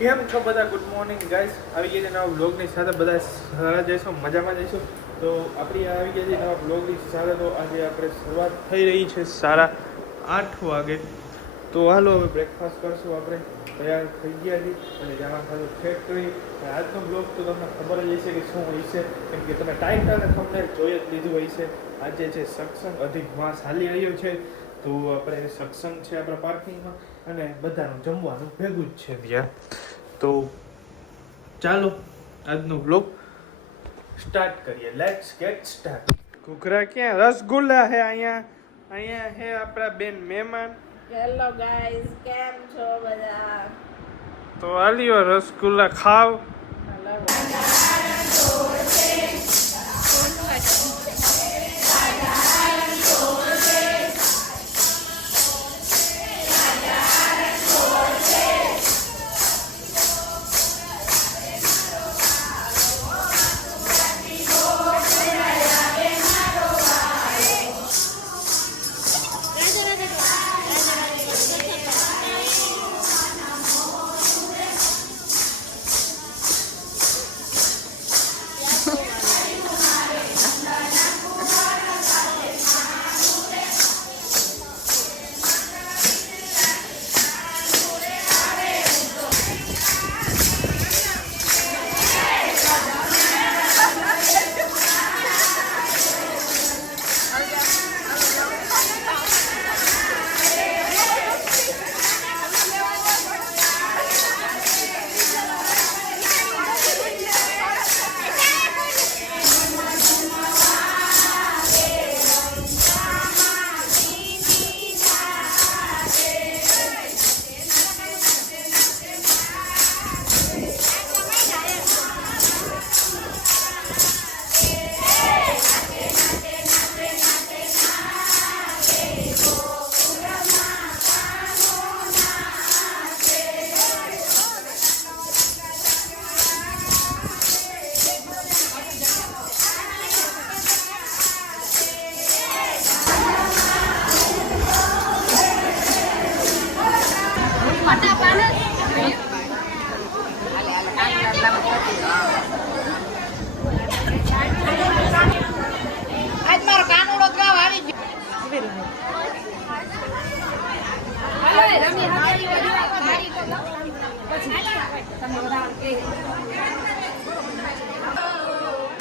કેમ છો બધા? Good morning guys. આવી ગયા છે નવા બ્લોગની સાથે. બધા સારા જઈશું, મજામાં જઈશું. તો આપણી આવી ગયા છે નવા બ્લોગની સાથે. તો આજે આપણે શરૂઆત થઈ રહી છે 8:30 વાગે. તો હાલો હવે બ્રેકફાસ્ટ કરશું. આપણે તૈયાર થઈ ગયા છીએ અને જવા ખાતું ફેક્ટરી. આજનો બ્લોગ તો તમને ખબર જ હશે કે શું હોય છે, કેમ કે તમે ટાઈટલ અને થંબનેલ જોઈ જ લીધું હોય છે. આજે છે સત્સંગ, અધિક માસ હાલી રહ્યો છે. તો આપણે સત્સંગ છે આપણા પાર્કિંગમાં અને બધાનું જમવાનું ભેગું જ છે ત્યાં. તો ચાલો આજનો બ્લોગ સ્ટાર્ટ કરીએ. Let's get start. ઘૂઘરા ક્યાં? રસગુલ્લા હે અહીંયા હે આપણા બેન મહેમાન. હેલો ગાઈસ, કેમ છો બધા? તો આલ્યો રસગુલ્લા ખાવ. આજ મારો કાનુડો ગાવ આવી ગયો. હાલો રમી હારી હારી તો પછી તમે બધા કે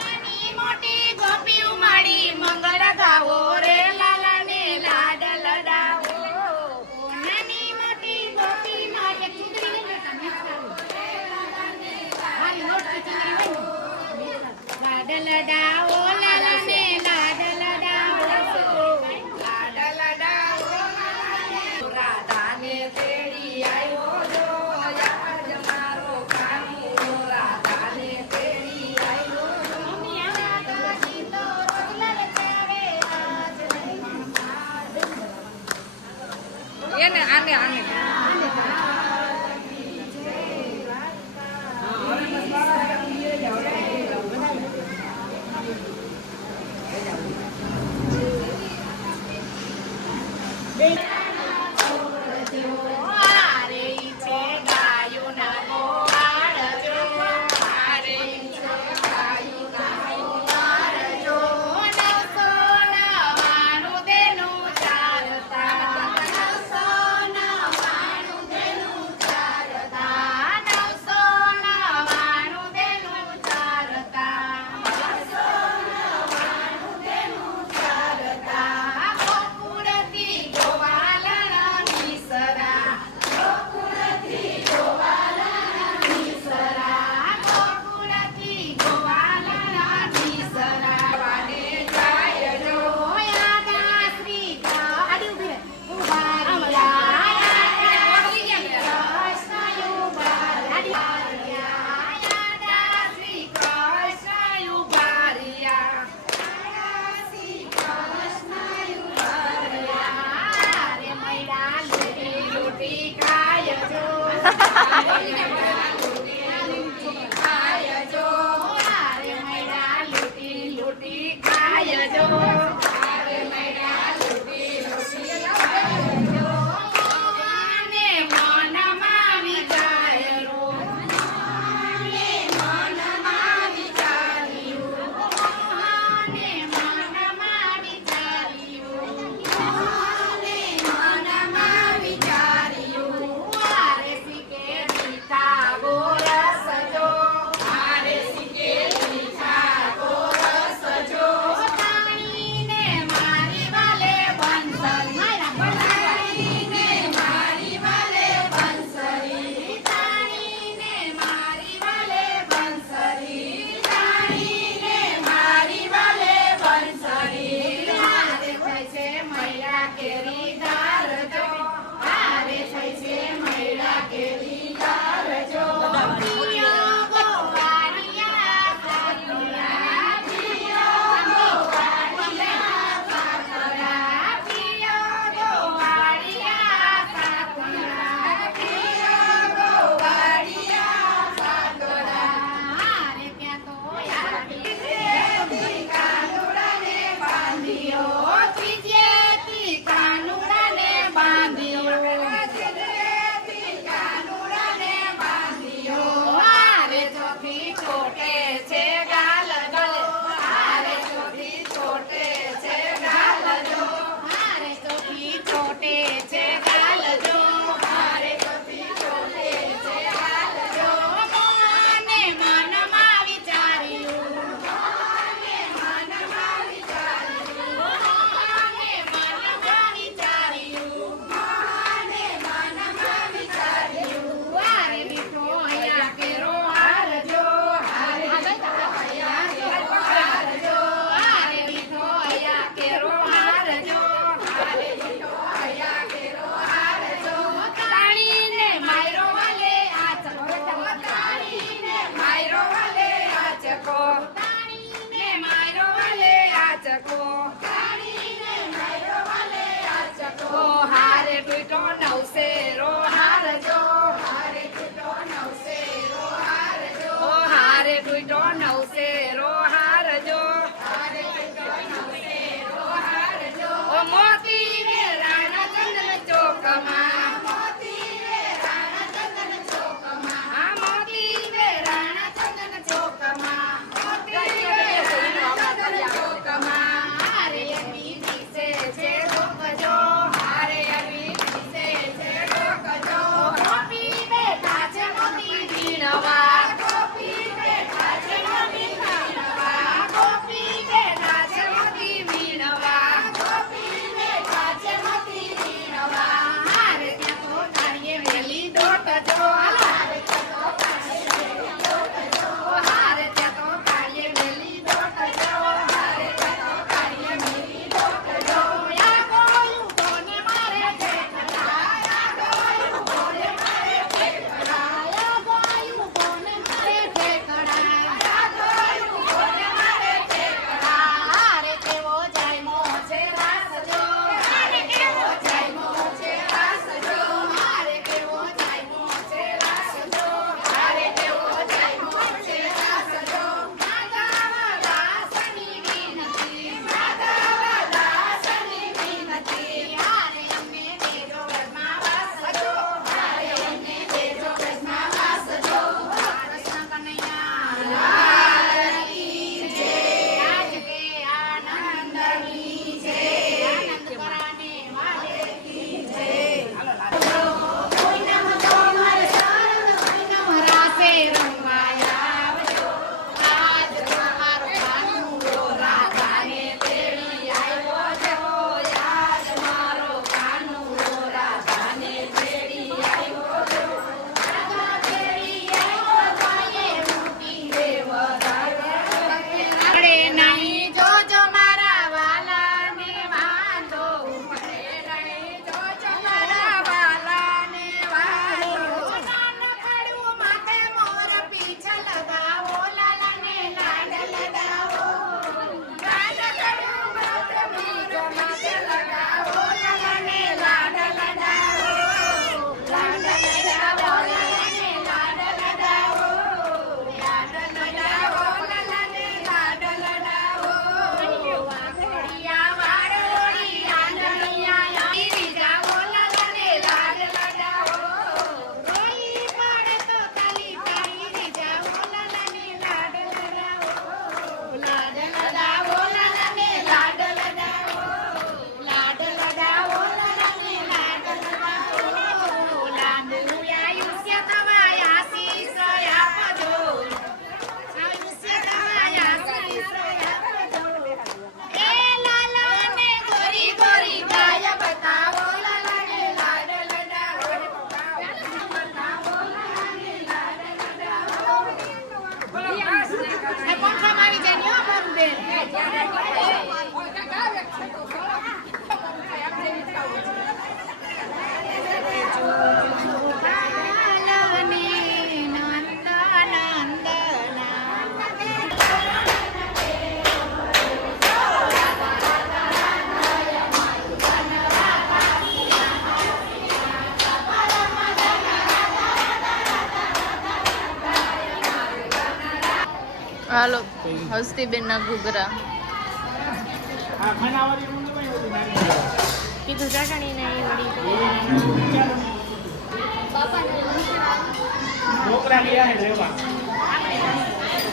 નાની મોટી ગોપી ઉમાડી મંગળ ગાવો રે લાલા ને લાડ લડાવો. નાની મોટી ગોપી માં એક ચુંદડી ને તમે લાલા ને હારી નોટ ચુંદડી હોય લાડ લડાવો લાલા ને લાડ લડાવો લાડ લડાવો રાધા ને તેડી આવ્યો જો યાદ મારો કાનુડો રાધા છોટે છે ગાલ જો હારે ચોથી છોટે છે ગાલ જો હારે ચોથી છોટે છે ગાલ જો હારે ચોથી છોટે છે ગાલ જો કોને મનમાં વિચાર્યું કોને મનમાં વિચાર્યું કોને મનમાં વિચાર્યું કોને મનમાં વિચાર્યું હારે દીઠો હૈયા કેરો હાર જો હારે દીઠો હૈયા કેરો હાર જો હારે દીઠો હૈયા કેરો હાર જો હારે દીઠો હૈયા કેરો હાર જો તાળીને માયરો વાલે આચકો તાળીને માયરો વાલે આચકો તાળીને માયરો વાલે આચકો તાળીને માયરો વાલે આચકો હારે પીટો નવસેરો હાર જો હારે પીટો નવસેરો હાર જો હારે પીટો નવસેરો હાર જો હારે પીટો નવસેરો હાર જો ઓ મોતી રે રાણા ચંદન ચોકમાં મોતી રે રાણા ચંદન ચોકમાં આ મોતી રે રાણા ચંદન ચોકમાં મોતી રે રાણા ચંદન ચોકમાં હારે અમી દિસે છે રોકજો હારે અમી દિસે છે રોકજો ગોપી બેઠા છે મોતી વીણવા ગોપી બેઠા છે મોતી વીણવા ગોપી બેઠા છે મોતી વીણવા ગોપી બેઠા છે મોતી વીણવા હારે ત્યાં તો તાળીએ વેલી દોટજો હારે ત્યાં તો તાળીએ વેલી દોટજો હારે ત્યાં તો તાળીએ વેલી દોટજો હારે ત્યાં તો તાળીએ વેલી દોટજો યા ગોયું કોને મારે ઠેકડા યા ગોયું કોને મારે ઠેકડા યા ગોયું કોને મારે ઠેકડા યા ગોયું કોને મારે ઠેકડા હારે કેવો જાયમો છે રાસજો હારે કેવો જાયમો છે રાસજો હારે કેવો જાયમો છે રાસજો હારે કેવો જાયમો છે રાસજો માધવા દાસની વિનતી માધવા દાસની વિનતી હારે અમને દેજો ઘરમાં વાસજો હારે અમને દેજો ઘરમાં વાસજો કૃષ્ણ કનૈયા લાલ કી જય આજ કે આનંદની જય આનંદ કરાને વાલે કી જય કોઈ નમ તો મારે શરણ કોઈ નમ રાસે રંગવાયા આવજો આજ મારો કાનુડો રાધાને તેડી આવ્યો છો આજ મારો કાનુડો રાધાને તેડી આવ્યો છો રાધા તેડી આવ્યો ભાઈએ મોટી દેવ પડે નહીં જોજો મારા વાલાને વાંધો પડે નહીં જોજો મારા વાલાને વાંધો નાનકડું માથે મોર પીછ લગાવો લાલાને લાડ લગાવો નાનકડું માથે મોર માથે લગાવો લાલાને લાડ લગાવો લાડ લગાવો લાલાને લાડ લગાવો લાડ લગાવો લાલાને લાડ લગાવો વાઘોડિયા વાળોડી આંગણિયા આવી જાઓ લાલાને લાડ લગાવો રોઈ પડે તો તાલી પાડી જાઓ લાલાને લાડ લગાવો લાડ લગાવો લાલાને લાડ લગાવો લાડ લગાવો લાલાને લાડ લગાવો લાડનું આયુષ્ય તમાય આશીષ આપજો આયુષ્ય તમાય આશીષ આપજો એ લાલાને ગોરી ગોરી ગાય બતાવો લાલાને લાડ લગાવો બતાવો લાલાને લાડ લગાવો એ પંખામાં આવી જાય ને મારું બેન લાલાને નંદ હાલો હસ્તીબેન ના ઘૂઘરા કીધું ચટણી ને એ વળી છોકરા ગયા હે રેવા આપણે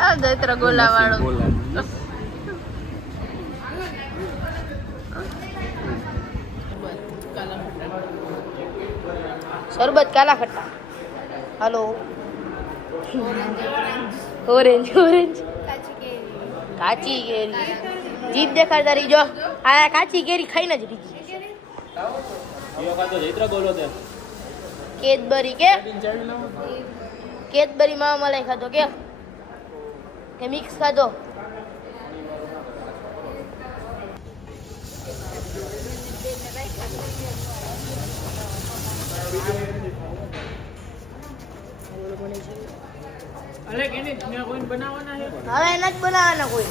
આ દૈત્ર ગોલા વાળો શરબત કાલા ખટ્ટા હાલો ઓરેન્જ ઓરેન્જ કાચી કેરી જીભ દેખાડતા રહી જો આ કાચી કેરી ખાઈને જ રીજી કેદબરી કે કેદબરી માં મલાઈ ખાધો કે મિક્સ ખાધો હવે એના જ બનાવવાના કોઈ